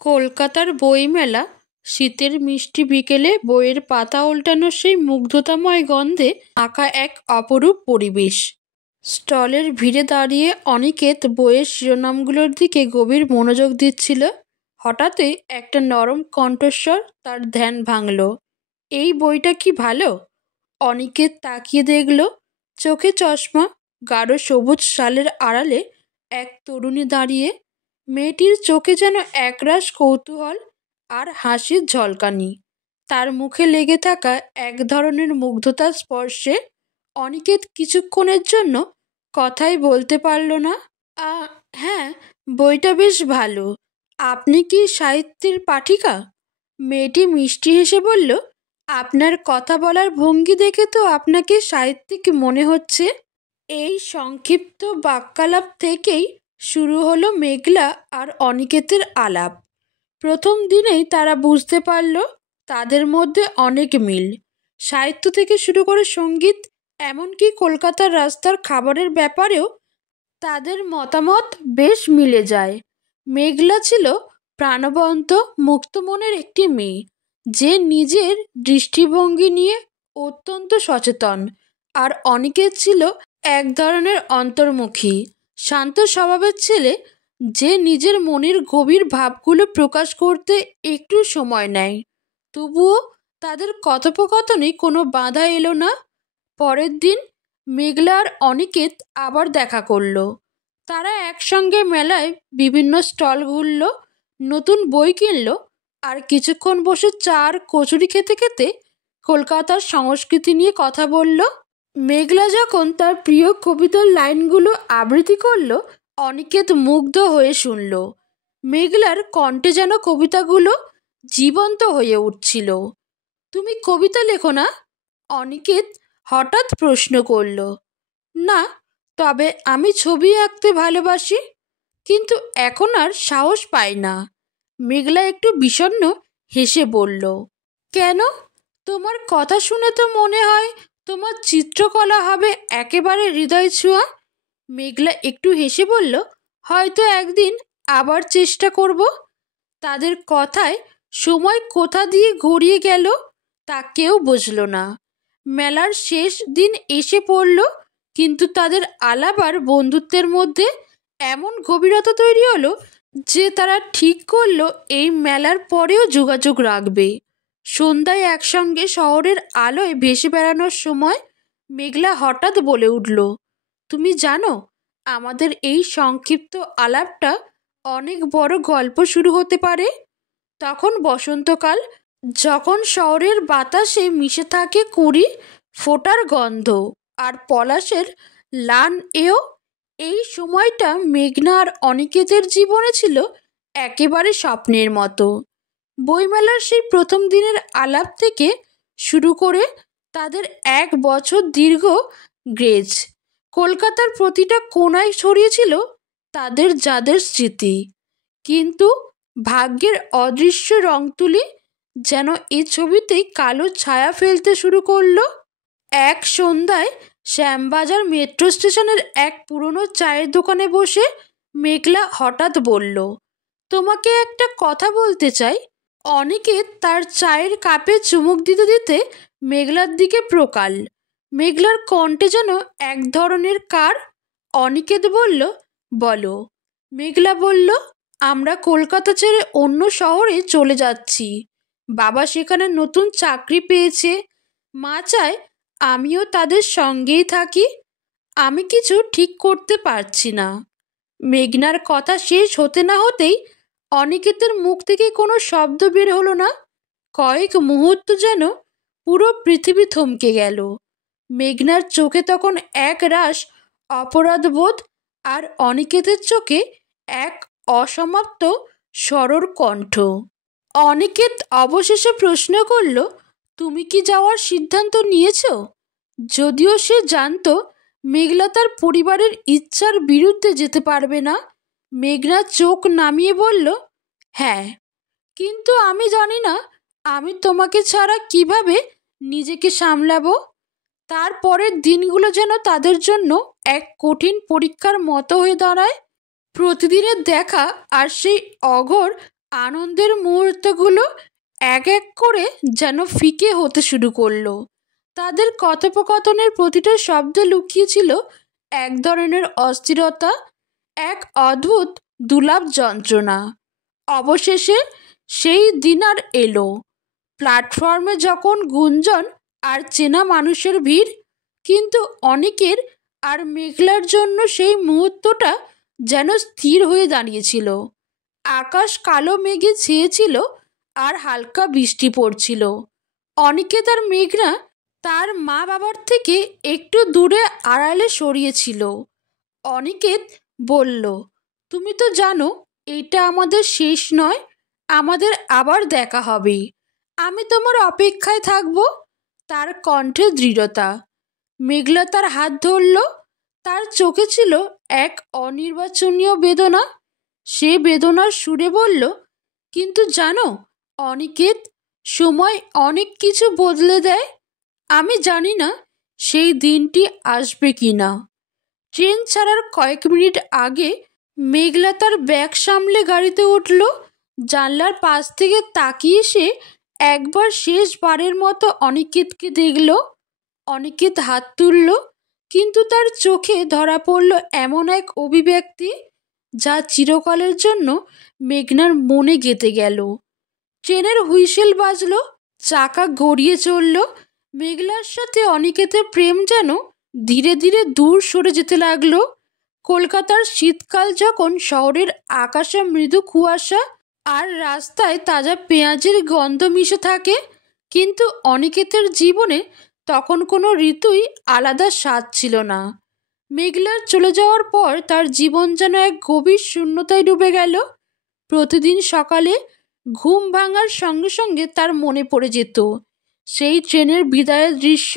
কলকাতার বইমেলা, শীতের মিষ্টি বিকেলে বইয়ের পাতা ওল্টানোর সেই মুগ্ধতাময় গন্ধে আঁকা এক অপরূপ পরিবেশ। স্টলের ভিড়ে দাঁড়িয়ে অনিকেত বইয়ের শিরোনামগুলোর দিকে গভীর মনোযোগ দিচ্ছিল। হঠাৎই একটা নরম কণ্ঠস্বর তার ধ্যান ভাঙল। এই বইটা কি ভালো? অনিকেত তাকিয়ে দেখল, চোখে চশমা, গাঢ় সবুজ শালের আড়ালে এক তরুণী দাঁড়িয়ে। মেয়েটির চোখে যেন একরাশ কৌতূহল আর হাসির ঝলকানি। তার মুখে লেগে থাকা এক ধরনের মুগ্ধতার স্পর্শে অনিকেত কিছুক্ষণের জন্য কথাই বলতে পারল না। হ্যাঁ, বইটা বেশ ভালো। আপনি কি সাহিত্যের পাঠিকা? মেয়েটি মিষ্টি হেসে বলল, আপনার কথা বলার ভঙ্গি দেখে তো আপনাকে সাহিত্যিক মনে হচ্ছে। এই সংক্ষিপ্ত বাক্যালাপ থেকেই শুরু হলো মেঘলা আর অনিকেতের আলাপ। প্রথম দিনেই তারা বুঝতে পারল তাদের মধ্যে অনেক মিল। সাহিত্য থেকে শুরু করে সঙ্গীত, এমনকি কলকাতার রাস্তার খাবারের ব্যাপারেও তাদের মতামত বেশ মিলে যায়। মেঘলা ছিল প্রাণবন্ত, মুক্ত মনের একটি মেয়ে, যে নিজের দৃষ্টিভঙ্গি নিয়ে অত্যন্ত সচেতন। আর অনিকেত ছিল এক ধরনের অন্তর্মুখী, শান্ত স্বভাবের ছেলে, যে নিজের মনের গভীর ভাবগুলো প্রকাশ করতে একটু সময় নেয়। তবুও তাদের কথোপকথনে কোনো বাধা এলো না। পরের দিন মেঘলা আর অনিকেত আবার দেখা করল। তারা একসঙ্গে মেলায় বিভিন্ন স্টল ঘুরল, নতুন বই কিনল, আর কিছুক্ষণ বসে চা আর কচুরি খেতে খেতে কলকাতার সংস্কৃতি নিয়ে কথা বলল। মেঘলা যখন তার প্রিয় কবিতার লাইনগুলো আবৃত্তি করল, অনিকেত মুগ্ধ হয়ে শুনল। মেঘলার কণ্ঠে যেন কবিতাগুলো জীবন্ত হয়ে উঠছিল। তুমি কবিতা লেখো না? অনিকেত হঠাৎ প্রশ্ন করল। না, তবে আমি ছবি আঁকতে ভালোবাসি, কিন্তু এখন আর সাহস পাই না। মেঘলা একটু বিষণ্ণ হেসে বলল, কেন? তোমার কথা শুনে তো মনে হয় তোমার চিত্রকলা হবে একেবারে হৃদয় ছোঁয়া। মেঘলা একটু হেসে বলল, হয়তো একদিন আবার চেষ্টা করব। তাদের কথায় সময় কোথা দিয়ে গড়িয়ে গেল তা কেউ বুঝল না। মেলার শেষ দিন এসে পড়ল, কিন্তু তাদের আলাপ আর বন্ধুত্বের মধ্যে এমন গভীরতা তৈরি হলো যে তারা ঠিক করলো এই মেলার পরেও যোগাযোগ রাখবে। সন্ধ্যায় একসঙ্গে শহরের আলোয় ভেসে বেড়ানোর সময় মেঘলা হঠাৎ বলে উঠল, তুমি জানো, আমাদের এই সংক্ষিপ্ত আলাপটা অনেক বড় গল্প শুরু হতে পারে। তখন বসন্তকাল, যখন শহরের বাতাসে মিশে থাকে কুঁড়ি ফোটার গন্ধ আর পলাশের লান এও। এই সময়টা মেঘনা আর অনিকেতের জীবনে ছিল একেবারে স্বপ্নের মতো। বইমেলার সেই প্রথম দিনের আলাপ থেকে শুরু করে তাদের 1 বছর দীর্ঘ গ্রেজ, কলকাতার প্রতিটা কোণায় ছড়িয়েছিল তাদের যাদের স্মৃতি। কিন্তু ভাগ্যের অদৃশ্য রং তুলি যেন এই ছবিতেই কালো ছায়া ফেলতে শুরু করলো। এক সন্ধ্যায় শ্যামবাজার মেট্রো স্টেশনের এক পুরনো চায়ের দোকানে বসে মেঘলা হঠাৎ বলল, তোমাকে একটা কথা বলতে চাই। অনিকেত তার চায়ের কাপে চুমুক দিতে দিতে মেঘলার দিকে প্রকাল। মেঘলার কণ্ঠে যেন এক ধরনের কার। অনিকেত বলল, বলো। মেঘলা বলল, আমরা কলকাতা ছেড়ে অন্য শহরে চলে যাচ্ছি। বাবা সেখানে নতুন চাকরি পেয়েছে। মা চায় আমিও তাদের সঙ্গেই থাকি। আমি কিছু ঠিক করতে পারছি না। মেঘনার কথা শেষ হতে না হতেই অনিকেতের মুখ থেকে কোনো শব্দ বের হলো না। কয়েক মুহূর্ত যেন পুরো পৃথিবী থমকে গেল। মেঘনার চোখে তখন এক রাশ অপরাধবোধ, আর অনিকেতের চোখে এক অসমাপ্ত সরর কণ্ঠ। অনিকেত অবশেষে প্রশ্ন করল, তুমি কি যাওয়ার সিদ্ধান্ত নিয়েছ? যদিও সে জানত মেঘলা তার পরিবারের ইচ্ছার বিরুদ্ধে যেতে পারবে না। মেঘনা চোখ নামিয়ে বলল, হ্যাঁ, কিন্তু আমি জানি না আমি তোমাকে ছাড়া কিভাবে নিজেকে সামলাবো। তারপরের দিনগুলো যেন তাদের জন্য এক কঠিন পরীক্ষার মতো হয়ে দাঁড়ায়। প্রতিদিনের দেখা আর সেই অঘোর আনন্দের মুহূর্তগুলো এক এক করে যেন ফিকে হতে শুরু করলো। তাদের কথোপকথনের প্রতিটা শব্দে লুকিয়েছিল এক ধরনের অস্থিরতা, এক অদ্ভুত দুর্লভ যন্ত্রণা। অবশেষে সেই দিন আর এলো। প্ল্যাটফর্মে যখন গুঞ্জন আর চেনা মানুষের ভিড়, কিন্তু অনেকের আর মেঘলার জন্য সেই মুহূর্তটা যেন স্থির হয়ে দাঁড়িয়েছিল। আকাশ কালো মেঘে ছেয়েছিল আর হালকা বৃষ্টি পড়ছিল। অনিকেত আর মেঘনা তার মা বাবার থেকে একটু দূরে আড়ালে সরিয়েছিল। অনিকেত বলল, তুমি তো জানো এটা আমাদের শেষ নয়, আমাদের আবার দেখা হবে। আমি তোমার অপেক্ষায় থাকব। তার কণ্ঠে দৃঢ়তা। মেঘলা তার হাত ধরল। তার চোখে ছিল এক অনির্বাচনীয় বেদনা। সে বেদনার সুরে বলল, কিন্তু জানো অনিকেত, সময় অনেক কিছু বদলে দেয়। আমি জানি না সেই দিনটি আসবে কি না। ট্রেন ছাড়ার কয়েক মিনিট আগে মেঘলা তার ব্যাগ সামলে গাড়িতে উঠল। জানলার পাশ থেকে তাকিয়ে সে একবার শেষবারের মতো অনিকেতকে দেখল। অনিকেত হাত তুলল, কিন্তু তার চোখে ধরা পড়ল এমন এক অভিব্যক্তি যা চিরকালের জন্য মেঘনার মনে গেঁথে গেল। ট্রেনের হুইসেল বাজল, চাকা গড়িয়ে চলল। মেঘলার সাথে অনিকেতের প্রেম যেন ধীরে ধীরে দূর সরে যেতে লাগলো। কলকাতার শীতকাল যখন শহরের আকাশে মৃদু কুয়াশা আর রাস্তায় তাজা পেঁয়াজের গন্ধ মিশে থাকে, কিন্তু অনিকেতের জীবনে তখন কোনো ঋতুই আলাদা স্বাদ ছিল না। মেঘলার চলে যাওয়ার পর তার জীবন যেন এক গভীর শূন্যতায় ডুবে গেল। প্রতিদিন সকালে ঘুম ভাঙার সঙ্গে সঙ্গে তার মনে পড়ে যেত সেই ট্রেনের বিদায়ের দৃশ্য।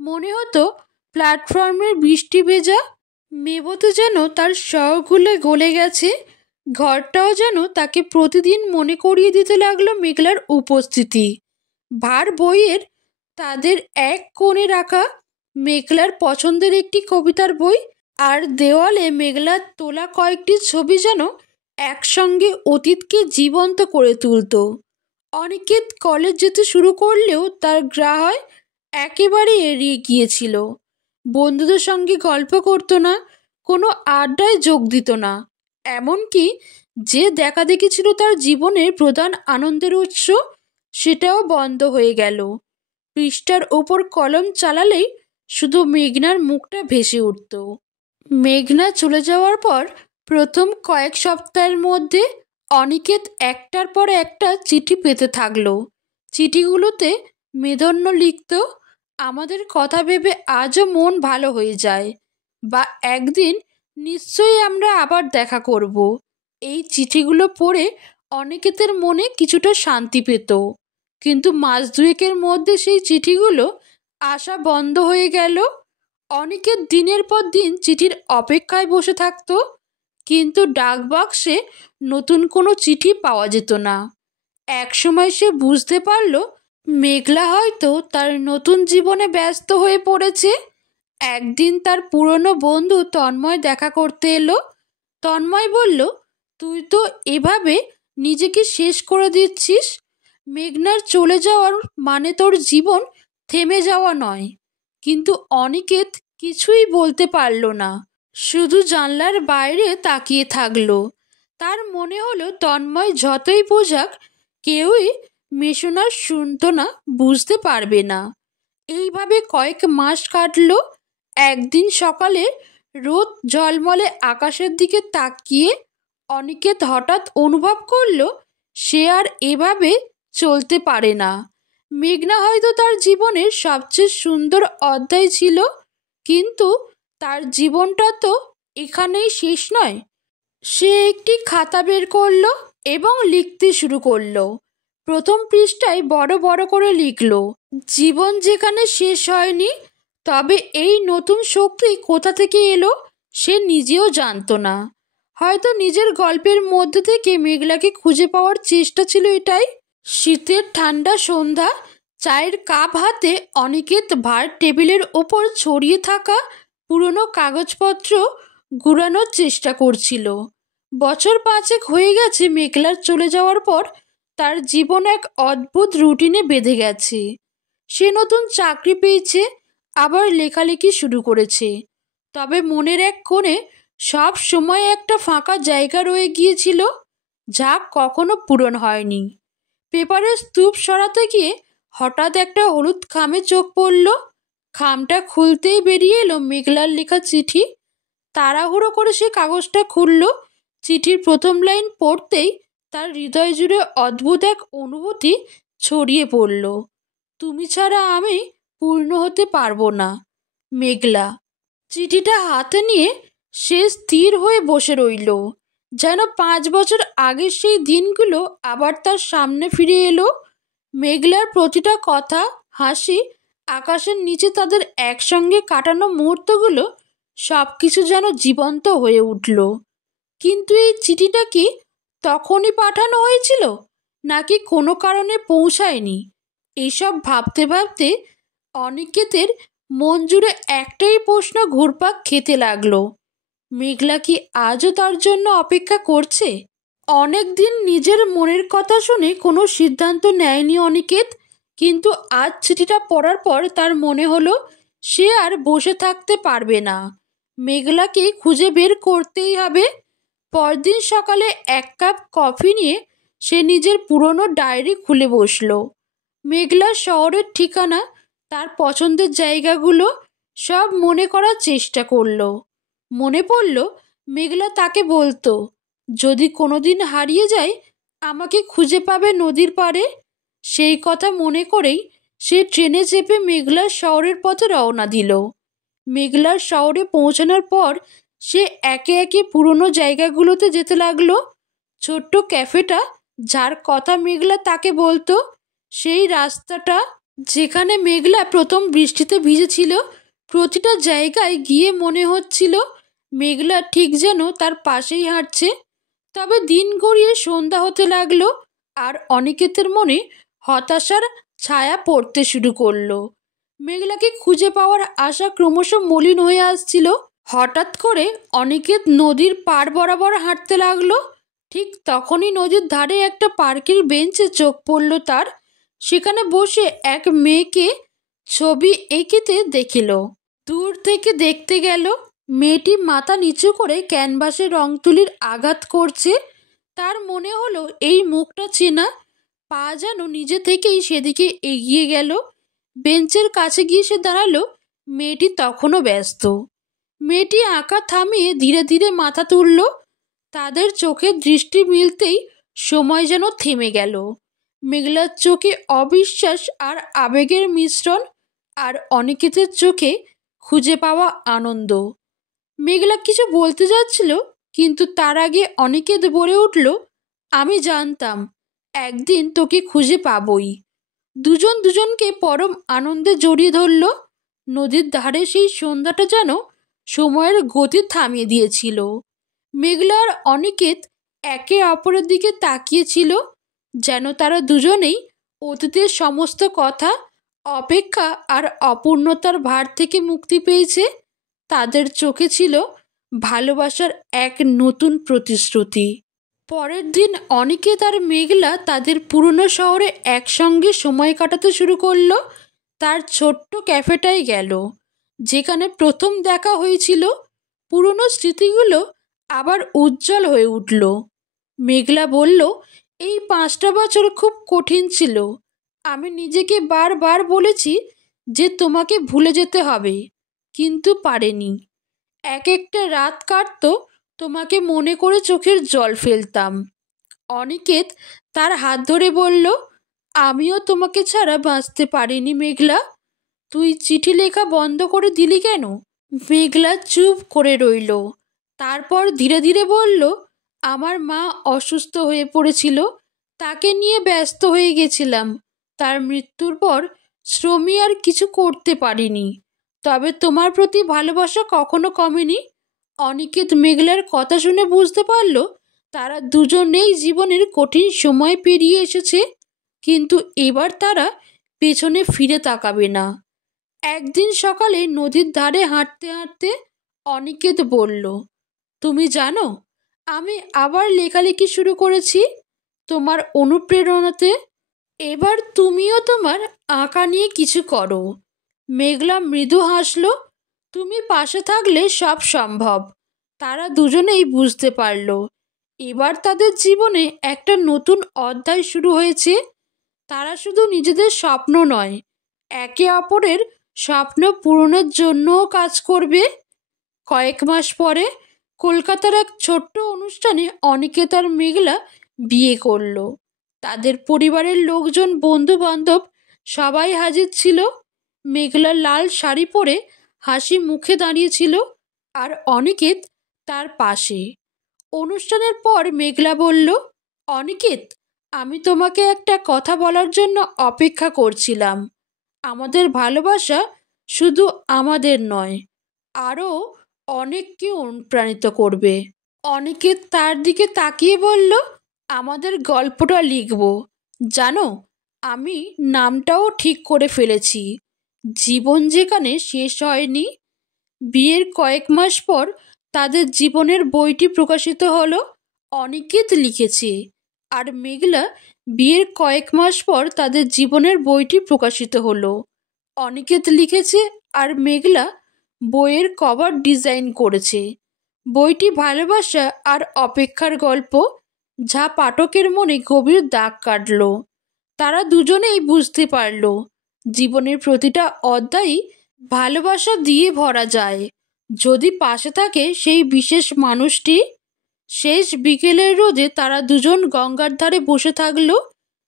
মনে হতো প্ল্যাটফর্মের বৃষ্টি ভেজা মেবোতে যেন তার শহরগুলো গলে গেছে। ঘরটাও যেন তাকে প্রতিদিন মনে করিয়ে দিতে লাগলো মেঘলার উপস্থিতি। ভার বইয়ের তাদের এক কোণে রাখা মেঘলার পছন্দের একটি কবিতার বই, আর দেওয়ালে মেঘলার তোলা কয়েকটি ছবি যেন একসঙ্গে অতীতকে জীবন্ত করে তুলত। অনিকেত কলেজ যেতে শুরু করলেও তার গ্রাহয় একেবারে এড়িয়ে গিয়েছিল। বন্ধুদের সঙ্গে গল্প করতো না, কোনো আড্ডায় যোগ দিত না। এমনকি যে দেখাদেখি ছিল তার জীবনের প্রধান আনন্দের উৎস, সেটাও বন্ধ হয়ে গেল। পৃষ্ঠার ওপর কলম চালালেই শুধু মেঘনার মুখটা ভেসে উঠত। মেঘনা চলে যাওয়ার পর প্রথম কয়েক সপ্তাহের মধ্যে অনিকেত একটার পর একটা চিঠি পেতে থাকলো। চিঠিগুলোতে মেঘনা লিখত, আমাদের কথা ভেবে আজও মন ভালো হয়ে যায়, বা একদিন নিশ্চয়ই আমরা আবার দেখা করব। এই চিঠিগুলো পড়ে অনিকেতের মনে কিছুটা শান্তি পেত, কিন্তু মাস দুয়েকের মধ্যে সেই চিঠিগুলো আসা বন্ধ হয়ে গেল। অনিকেত দিনের পর দিন চিঠির অপেক্ষায় বসে থাকত, কিন্তু ডাকবাক্সে নতুন কোনো চিঠি পাওয়া যেত না। একসময় সে বুঝতে পারল মেঘলা হয়তো তার নতুন জীবনে ব্যস্ত হয়ে পড়েছে। একদিন তার পুরনো বন্ধু তন্ময় দেখা করতে এলো। তন্ময় বলল, তুই তো এভাবে নিজেকে শেষ করে দিচ্ছিস। মেঘনার চলে যাওয়ার মানে তোর জীবন থেমে যাওয়া নয়। কিন্তু অনিকেত কিছুই বলতে পারল না, শুধু জানলার বাইরে তাকিয়ে থাকলো। তার মনে হলো তন্ময় যতই বোঝাক কেউই মেশোনার শুনতো না, বুঝতে পারবে না। এইভাবে কয়েক মাস কাটলো। একদিন সকালে রোদ ঝলমলে আকাশের দিকে তাকিয়ে অনিকেত হঠাৎ অনুভব করলো সে আর এভাবে চলতে পারে না। মেঘনা হয়তো তার জীবনের সবচেয়ে সুন্দর অধ্যায় ছিল, কিন্তু তার জীবনটা তো এখানেই শেষ নয়। সে একটি খাতা বের করলো এবং লিখতে শুরু করলো। প্রথম পৃষ্ঠায় বড় বড় করে লিখলো, জীবন যেখানে শেষ হয়নি, তবে এই নতুন শক্তি কোথা থেকে এলো সে নিজেও জানতো না। হয়তো নিজের গল্পের মধ্যে থেকে মেঘলাকে খুঁজে পাওয়ার চেষ্টা ছিল এটাই। শীতের ঠান্ডা সন্ধ্যা, চায়ের কাপ হাতে অনিকেত ভার টেবিলের ওপর ছড়িয়ে থাকা পুরনো কাগজপত্র গুড়ানোর চেষ্টা করছিল। বছর 5 হয়ে গেছে মেঘলার চলে যাওয়ার পর। তার জীবন এক অদ্ভুত রুটিনে বেঁধে গেছে। সে নতুন চাকরি পেয়েছে, আবার লেখালেখি শুরু করেছে। তবে মনের এক কোণে সব সময় একটা ফাঁকা জায়গা রয়ে গিয়েছিল, যা কখনো পূরণ হয়নি। পেপারের স্তূপ সরাতে গিয়ে হঠাৎ একটা হলুদ খামে চোখ পড়ল। খামটা খুলতেই বেরিয়ে এলো মেঘলার লেখা চিঠি। তাড়াহুড়ো করে সে কাগজটা খুলল। চিঠির প্রথম লাইন পড়তেই তার হৃদয় জুড়ে অদ্ভুত এক অনুভূতি ছড়িয়ে পড়ল। তুমি ছাড়া আমি পূর্ণ হতে পারবো না, মেঘলা। চিঠিটা হাতে নিয়ে সে স্থির হয়ে বসে রইল, যেন 5 বছর আগের সেই দিনগুলো আবার তার সামনে ফিরে এলো। মেঘলার প্রতিটা কথা, হাসি, আকাশের নিচে তাদের একসঙ্গে কাটানো মুহূর্তগুলো সব কিছু যেন জীবন্ত হয়ে উঠল। কিন্তু এই চিঠিটা কি তখনই পাঠানো হয়েছিল, নাকি কোনো কারণে পৌঁছায়নি? এইসব ভাবতে ভাবতে অনিকেতের মন জুড়ে একটাই প্রশ্ন ঘুরপাক খেতে লাগলো, মেঘলা কি আজও তার জন্য অপেক্ষা করছে? অনেক দিন নিজের মনের কথা শুনে কোনো সিদ্ধান্ত নেয়নি অনিকেত, কিন্তু আজ চিঠিটা পড়ার পর তার মনে হলো সে আর বসে থাকতে পারবে না। মেঘলাকে খুঁজে বের করতেই হবে। পরদিন সকালে 1 কাপ কফি নিয়ে সে নিজের পুরনো ডায়েরি খুলে বসলো। মেঘলার শহরের ঠিকানা, তার পছন্দের জায়গাগুলো সব মনে করার চেষ্টা করলো। মনে পড়ল মেঘলা তাকে বলতো, যদি কোনোদিন হারিয়ে যায় আমাকে খুঁজে পাবে নদীর পাড়ে। সেই কথা মনে করেই সে ট্রেনে চেপে মেঘলার শহরের পথে রওনা দিল। মেঘলার শহরে পৌঁছানোর পর সে একে একে পুরনো জায়গাগুলোতে যেতে লাগলো। ছোট্ট ক্যাফেটা, যার কথা মেঘলা তাকে বলতো, সেই রাস্তাটা যেখানে মেঘলা প্রথম বৃষ্টিতে ভিজেছিল, প্রতিটা জায়গায় গিয়ে মনে হচ্ছিল মেঘলা ঠিক যেন তার পাশেই হাঁটছে। তবে দিন গড়িয়ে সন্ধ্যা হতে লাগলো, আর অনিকেতের মনে হতাশার ছায়া পড়তে শুরু করলো। মেঘলাকে খুঁজে পাওয়ার আশা ক্রমশ মলিন হয়ে আসছিল। হঠাৎ করে অনিকেত নদীর পাড় বরাবর হাঁটতে লাগলো। ঠিক তখনই নদীর ধারে একটা পার্কের বেঞ্চে চোখ পড়ল তার। সেখানে বসে এক মেয়েকে ছবি এঁকেতে দেখিল। দূর থেকে দেখতে গেল মেয়েটি মাথা নিচু করে ক্যানভাসে রং তুলির আঘাত করছে। তার মনে হলো এই মুখটা চেনা। পা যেন নিজে থেকেই সেদিকে এগিয়ে গেল। বেঞ্চের কাছে গিয়ে সে দাঁড়ালো। মেয়েটি তখনও ব্যস্ত। মেয়েটি আঁকা থামিয়ে ধীরে ধীরে মাথা তুলল। তাদের চোখের দৃষ্টি মিলতেই সময় যেন থেমে গেল। মেঘলার চোখে অবিশ্বাস আর আবেগের মিশ্রণ, আর অনিকেতের চোখে খুঁজে পাওয়া আনন্দ। মেঘলা কিছু বলতে যাচ্ছিল, কিন্তু তার আগে অনিকেত বলে উঠল, আমি জানতাম একদিন তোকে খুঁজে পাবই। দুজন দুজনকে পরম আনন্দে জড়িয়ে ধরল। নদীর ধারে সেই সন্ধ্যাটা যেন সময়ের গতি থামিয়ে দিয়েছিল। মেঘলা আর অনিকেত একে অপরের দিকে তাকিয়েছিল, যেন তারা দুজনেই অতীতের সমস্ত কথা, অপেক্ষা আর অপূর্ণতার ভার থেকে মুক্তি পেয়েছে। তাদের চোখে ছিল ভালোবাসার এক নতুন প্রতিশ্রুতি। পরের দিন অনিকেত আর মেঘলা তাদের পুরনো শহরে একসঙ্গে সময় কাটাতে শুরু করলো। তার ছোট্ট ক্যাফেটায় গেল, যেখানে প্রথম দেখা হয়েছিল। পুরনো স্মৃতিগুলো আবার উজ্জ্বল হয়ে উঠল। মেঘলা বলল, এই 5টা বছর খুব কঠিন ছিল। আমি নিজেকে বারবার বলেছি যে তোমাকে ভুলে যেতে হবে, কিন্তু পারিনি। এক একটা রাত কাটতো তোমাকে মনে করে চোখের জল ফেলতাম। অনিকেত তার হাত ধরে বলল, আমিও তোমাকে ছাড়া বাঁচতে পারিনি মেঘলা। তুই চিঠি লেখা বন্ধ করে দিলি কেন? মেঘলা চুপ করে রইল। তারপর ধীরে ধীরে বলল, আমার মা অসুস্থ হয়ে পড়েছিল, তাকে নিয়ে ব্যস্ত হয়ে গেছিলাম। তার মৃত্যুর পর শ্রমী আর কিছু করতে পারিনি। তবে তোমার প্রতি ভালোবাসা কখনো কমেনি। অনিকেত মেঘলার কথা শুনে বুঝতে পারল তারা দুজনেই জীবনের কঠিন সময় পেরিয়ে এসেছে, কিন্তু এবার তারা পেছনে ফিরে তাকাবে না। একদিন সকালে নদীর ধারে হাঁটতে হাঁটতে অনিকেত বলল, তুমি জানো আমি আবার লেখালেখি শুরু করেছি তোমার অনুপ্রেরণাতে। এবার তুমিও তোমার আঁকা নিয়ে কিছু করো। মেঘলা মৃদু হাসল। তুমি পাশে থাকলে সব সম্ভব। তারা দুজনেই বুঝতে পারল এবার তাদের জীবনে একটা নতুন অধ্যায় শুরু হয়েছে। তারা শুধু নিজেদের স্বপ্ন নয়, একে অপরের স্বপ্ন পূরণের জন্যও কাজ করবে। কয়েক মাস পরে কলকাতার এক ছোট্ট অনুষ্ঠানে অনিকেত আর মেঘলা বিয়ে করলো। তাদের পরিবারের লোকজন, বন্ধু বান্ধব সবাই হাজির ছিল। মেঘলা লাল শাড়ি পরে হাসি মুখে দাঁড়িয়েছিল, আর অনিকেত তার পাশে। অনুষ্ঠানের পর মেঘলা বলল, অনিকেত, আমি তোমাকে একটা কথা বলার জন্য অপেক্ষা করছিলাম। আমাদের ভালোবাসা শুধু আমাদের নয়, আরও অনেককে অনুপ্রাণিত করবে। অনিকেত তার দিকে তাকিয়ে বলল, আমাদের গল্পটা লিখব। জানো, আমি নামটাও ঠিক করে ফেলেছি, জীবন যেখানে শেষ হয়নি। বিয়ের কয়েক মাস পর তাদের জীবনের বইটি প্রকাশিত হলো। অনিকেত লিখেছে, আর মেঘলা বিয়ের কয়েক মাস পর তাদের জীবনের বইটি প্রকাশিত হলো। অনিকেত লিখেছে আর মেঘলা বইয়ের কভার ডিজাইন করেছে। বইটি ভালোবাসা আর অপেক্ষার গল্প, যা পাঠকের মনে গভীর দাগ কাটল। তারা দুজনেই বুঝতে পারল জীবনের প্রতিটা অধ্যায়ই ভালোবাসা দিয়ে ভরা যায়, যদি পাশে থাকে সেই বিশেষ মানুষটি। শেষ বিকেলের রোদে তারা দুজন গঙ্গার ধারে বসে থাকলো।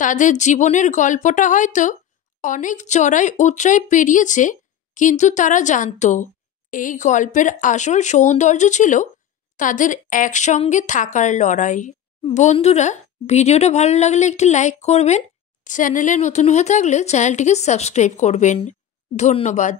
তাদের জীবনের গল্পটা হয়তো অনেক চড়াই উতরাই পেরিয়েছে, কিন্তু তারা জানতো এই গল্পের আসল সৌন্দর্য ছিল তাদের একসঙ্গে থাকার লড়াই। বন্ধুরা, ভিডিওটা ভালো লাগলে একটি লাইক করবেন। চ্যানেলে নতুন হয়ে থাকলে চ্যানেলটিকে সাবস্ক্রাইব করবেন। ধন্যবাদ।